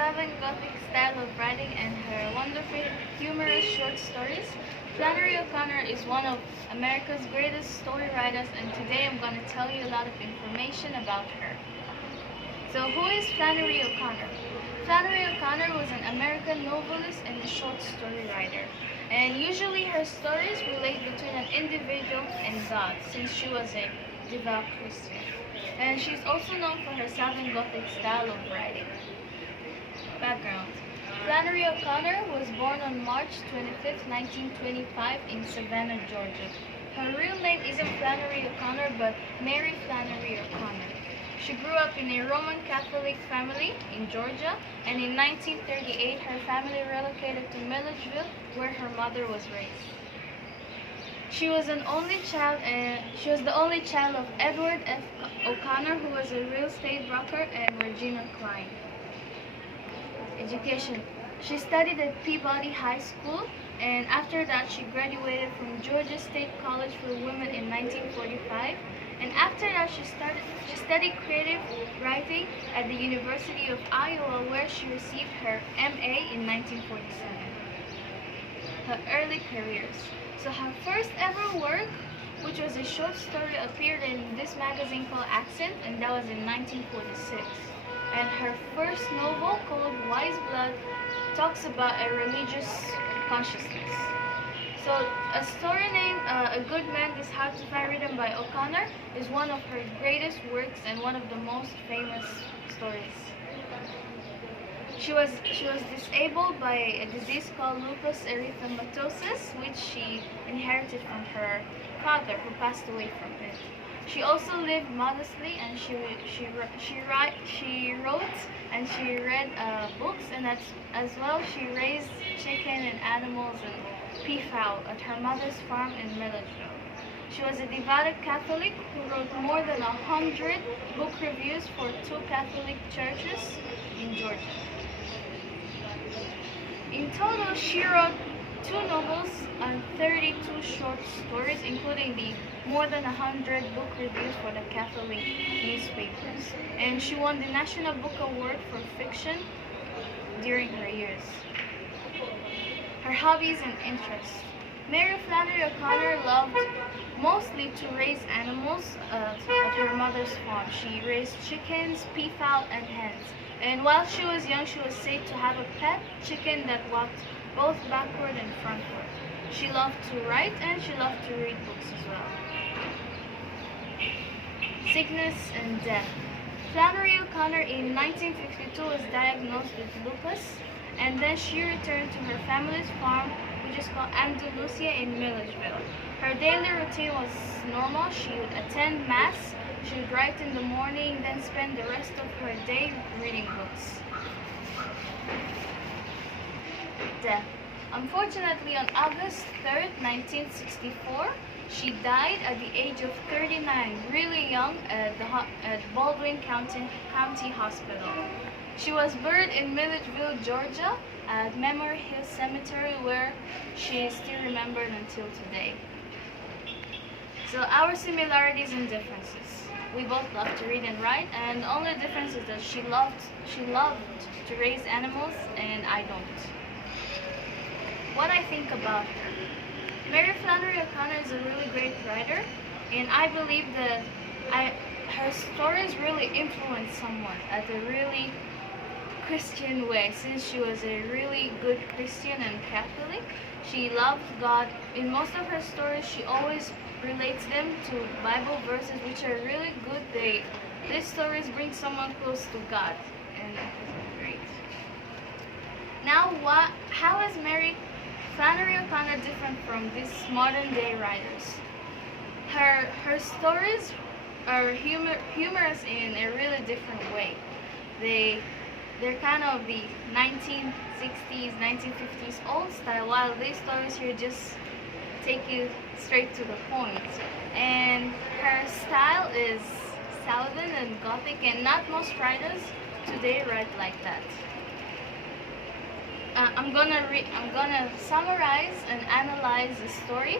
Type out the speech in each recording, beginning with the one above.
Southern Gothic style of writing and her wonderful, humorous short stories, Flannery O'Connor is one of America's greatest story writers, and today I'm going to tell you a lot of information about her. So who is Flannery O'Connor? Flannery O'Connor was an American novelist and short story writer, and usually her stories relate between an individual and God, since she was a devout Christian. And she's also known for her Southern Gothic style of writing. Background. Flannery O'Connor was born on March 25, 1925 in Savannah, Georgia. Her real name isn't Flannery O'Connor, but Mary Flannery O'Connor. She grew up in a Roman Catholic family in Georgia, and in 1938 her family relocated to Milledgeville, where her mother was raised. She was the only child of Edward F. O'Connor, who was a real estate broker, and Regina Klein. Education. She studied at Peabody High School, and after that she graduated from Georgia State College for Women in 1945. And after that she studied creative writing at the University of Iowa, where she received her MA in 1947. Her early careers. So her first ever work, which was a short story, appeared in this magazine called Accent, and that was in 1946. And her first novel, called Wise Blood, talks about a religious consciousness. So a story named A Good Man is Hard to Find, written by O'Connor, is one of her greatest works and one of the most famous stories. She was disabled by a disease called lupus erythematosus, which she inherited from her father, who passed away from it. She also lived modestly, and she wrote and she read books, and as well she raised chicken and animals and peafowl at her mother's farm in Milledgeville. She was a devout Catholic who wrote more than 100 book reviews for 2 Catholic churches in Georgia. In total, she wrote 2 novels and 32 short stories, including the more than 100 book reviews for the Catholic newspapers. And she won the National Book Award for Fiction during her years. Her hobbies and interests. Mary Flannery O'Connor loved mostly to raise animals at her mother's farm. She raised chickens, peafowl, and hens. And while she was young, she was said to have a pet chicken that walked both backward and frontward. She loved to write, and she loved to read books as well. Sickness and death. Flannery O'Connor in 1952 was diagnosed with lupus, and then she returned to her family's farm, which is called Andalusia in Milledgeville. Her daily routine was normal. She would attend Mass, she would write in the morning, then spend the rest of her day reading books. Death. Unfortunately, on August 3rd, 1964, she died at the age of 39, really young, at Baldwin County Hospital. She was buried in Milledgeville, Georgia, at Memory Hill Cemetery, where she is still remembered until today. So our similarities and differences. We both love to read and write, and the only difference is that she loved to raise animals, and I don't. What I think about her. Mary Flannery O'Connor is a really great writer, and I believe that her stories really influenced someone at a really Christian way, since she was a really good Christian and Catholic. She loved God. In most of her stories, she always relates them to Bible verses, which are really good. These stories bring someone close to God, and it's great. Now, how is Mary Flannery O'Connor different from these modern day writers? Her stories are humorous in a really different way. They're kind of the 1960s, 1950s old style, while these stories here just take you straight to the point. And her style is Southern and Gothic, and not most writers today write like that. I'm gonna summarize and analyze the story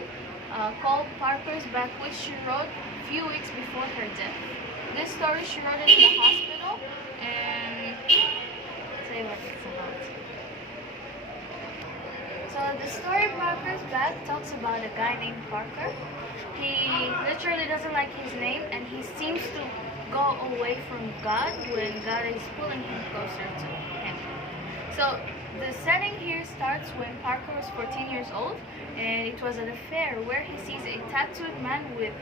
called Parker's Back, which she wrote a few weeks before her death. This story she wrote it in the hospital, and it's a say what it's about. So the story Parker's Back talks about a guy named Parker. He literally doesn't like his name, and he seems to go away from God when God is pulling him closer to him. So the setting here starts when Parker was 14 years old, and it was at a fair where he sees a tattooed man with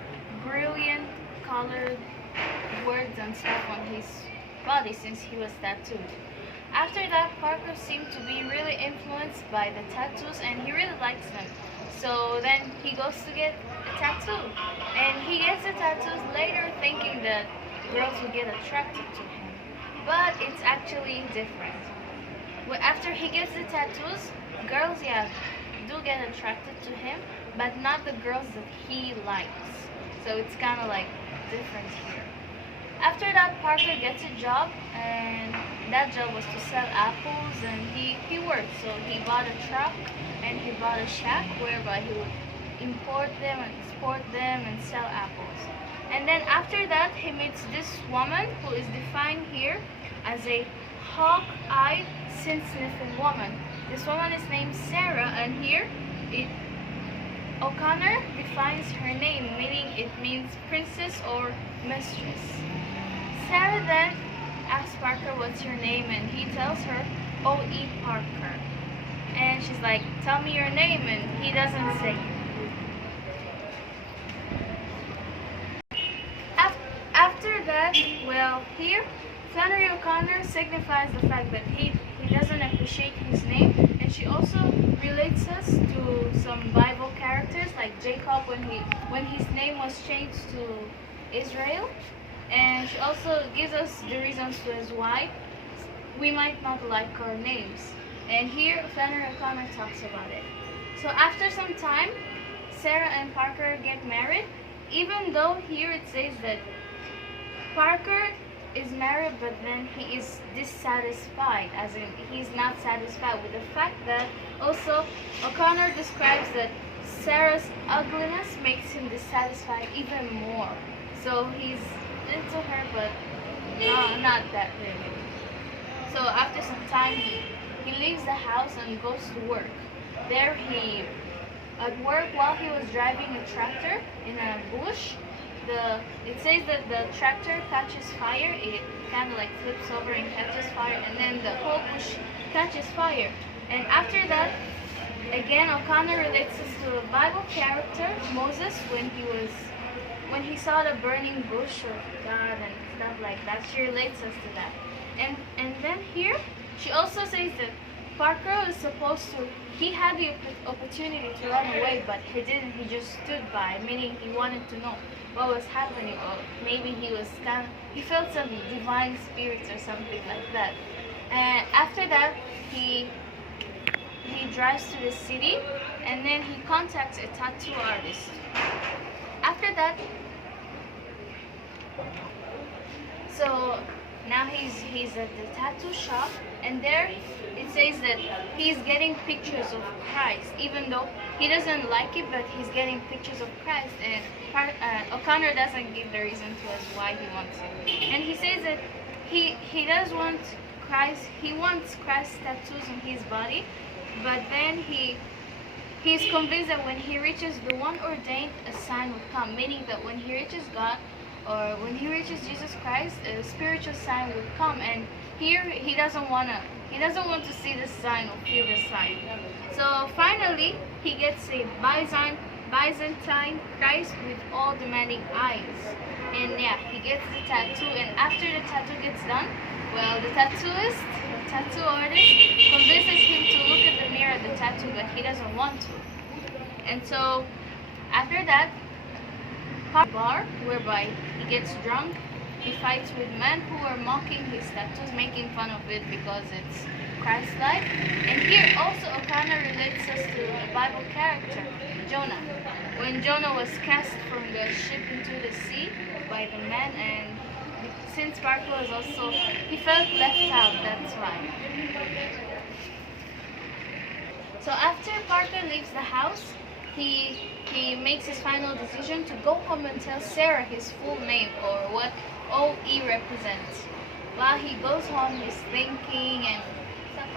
brilliant colored words and stuff on his body since he was tattooed. After that, Parker seemed to be really influenced by the tattoos, and he really likes them. So then he goes to get a tattoo, and he gets the tattoos later thinking that girls will get attracted to him. But it's actually different. After he gets the tattoos, girls, yeah, do get attracted to him, but not the girls that he likes. So it's kind of like different here. After that, Parker gets a job, and that job was to sell apples, and he worked. So he bought a truck, and he bought a shack whereby he would import them and export them and sell apples. And then after that, he meets this woman who is defined here as a hawk-eyed, sin-sniffing woman. This woman is named Sarah, and here O'Connor defines her name, meaning it means princess or mistress. Sarah then asks Parker, what's your name? And he tells her, O.E. Parker. And she's like, tell me your name, and he doesn't say it. After that, well, here, Flannery O'Connor signifies the fact that he doesn't appreciate his name, and she also relates us to some Bible characters like Jacob when his name was changed to Israel. And she also gives us the reasons as why we might not like our names. And here, Flannery O'Connor talks about it. So after some time, Sarah and Parker get married, even though here it says that Parker is married, but then he is dissatisfied, as in he's not satisfied with the fact that also O'Connor describes that Sarah's ugliness makes him dissatisfied even more. So he's into her, but not that really. So after some time, he leaves the house and goes to work. There at work, while he was driving a tractor in a bush, it says that the tractor catches fire. It kind of like flips over and catches fire, and then the whole bush catches fire. And after that, again, O'Connor relates this to a Bible character, Moses, when he saw the burning bush of God and stuff like that. She relates us to that. And then here, she also says that Parker was supposed to, he had the opportunity to run away, but he didn't. He just stood by, meaning he wanted to know what was happening, or maybe he felt some divine spirits or something like that. And after that, he drives to the city, and then he contacts a tattoo artist. After that, so now he's at the tattoo shop, and there it says that he's getting pictures of Christ, even though he doesn't like it, but he's getting pictures of Christ, and O'Connor doesn't give the reason to us why he wants it. And he says that he does want Christ, he wants Christ tattoos on his body, but then he's convinced that when he reaches the one ordained, a sign will come, meaning that when he reaches God, or when he reaches Jesus Christ, a spiritual sign will come. And here he doesn't want to see the sign or feel the sign. So finally, he gets a Byzantine Christ with all demanding eyes. And yeah, he gets the tattoo, and after the tattoo gets done, well, the tattoo artist convinces him to look at the mirror at the tattoo, but he doesn't want to. And so after that, bar whereby he gets drunk, he fights with men who are mocking his tattoos, making fun of it because it's Christ-like. And here also O'Connor relates us to a Bible character, Jonah. When Jonah was cast from the ship into the sea by the men, and since Parker was also, he felt left out, that's why. So after Parker leaves the house, he makes his final decision to go home and tell Sarah his full name, or what OE represents. While he goes home, he's thinking, and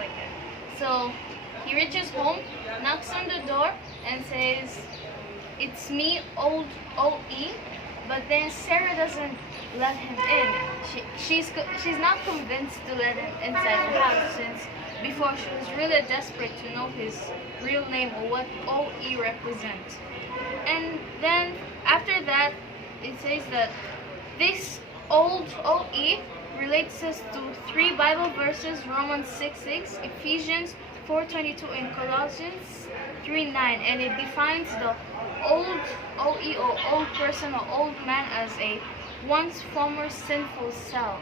like that. So he reaches home, knocks on the door, and says, "It's me, old OE." But then Sarah doesn't let him in. She's not convinced to let him inside the house, since before she was really desperate to know his real name or what OE represents. And then after that, it says that this old OE relates us to three Bible verses: Romans 6:6, Ephesians 4:22, and Colossians 3:9, and it defines the old OE or old person or old man as a once former sinful self.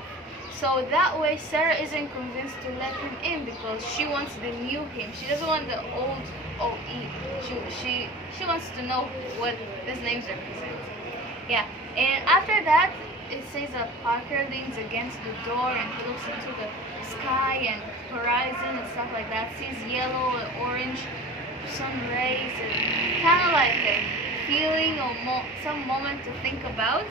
So that way Sarah isn't convinced to let him in because she wants the new him. She doesn't want the old OE. She wants to know what these names represent. Yeah. And after that, it says that Parker leans against the door and he looks into the sky and horizon and stuff like that. Sees yellow and orange sun rays and kind of like a feeling or some moment to think about.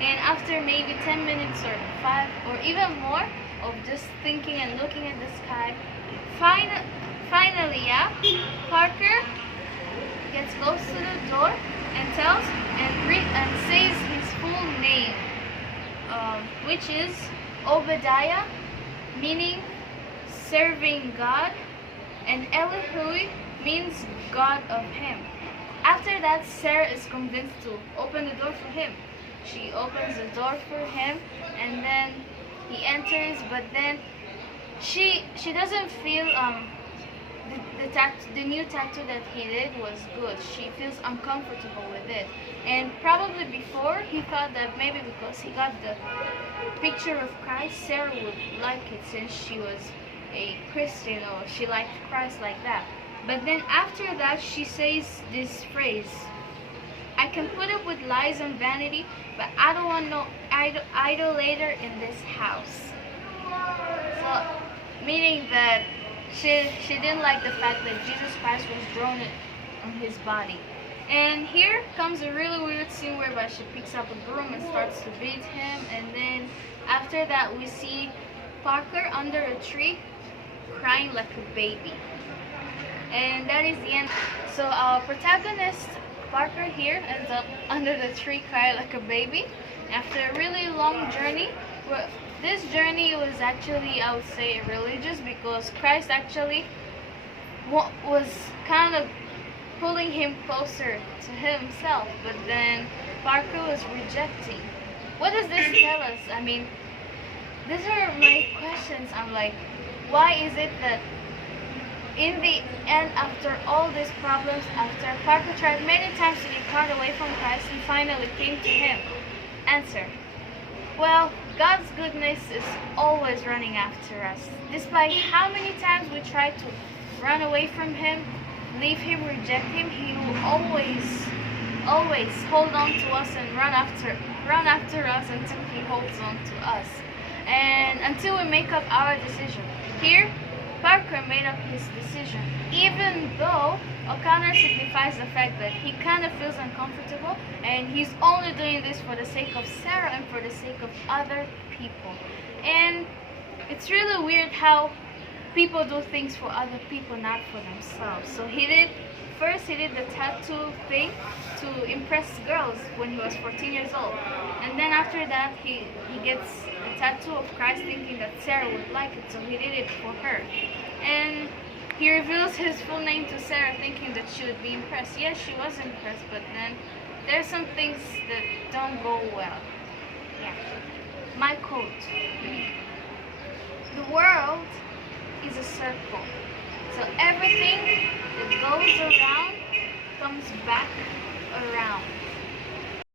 And after maybe 10 minutes or 5 or even more of just thinking and looking at the sky, finally, Parker gets close to the door and tells and says his full name, which is Obadiah, meaning serving God, and Elihu means God of him. After that, Sarah is convinced to open the door for him. She opens the door for him, and then he enters, but then she doesn't feel the new tattoo that he did was good. She feels uncomfortable with it. And probably before he thought that maybe because he got the picture of Christ, Sarah would like it since she was a Christian or she liked Christ like that. But then after that she says this phrase, "I can put up with lies and vanity, but I don't want no idolater in this house." So meaning that she didn't like the fact that Jesus Christ was drawn on his body. And here comes a really weird scene whereby she picks up a broom and starts to beat him, and then after that we see Parker under a tree crying like a baby. And that is the end. So our protagonist Parker here ends up under the tree crying like a baby after a really long journey. This journey was actually, I would say, religious, because Christ actually was kind of pulling him closer to himself, but then Parker was rejecting. What does this tell us? I mean, these are my questions. I'm like, why is it that in the end, after all these problems, after Parker tried many times to depart away from Christ, he finally came to him? Answer: well, God's goodness is always running after us. Despite how many times we try to run away from him, leave him, reject him, he will always hold on to us and run after us until he holds on to us. And until we make up our decision. Here, Parker made up his decision, even though O'Connor signifies the fact that he kind of feels uncomfortable, and he's only doing this for the sake of Sarah and for the sake of other people. And it's really weird how people do things for other people, not for themselves. So he did the tattoo thing to impress girls when he was 14 years old. And then after that, he gets the tattoo of Christ thinking that Sarah would like it, so he did it for her. And he reveals his full name to Sarah thinking that she would be impressed. Yes, she was impressed, but then there's some things that don't go well. Yeah. My quote: the world is a circle. So everything that goes around comes back around.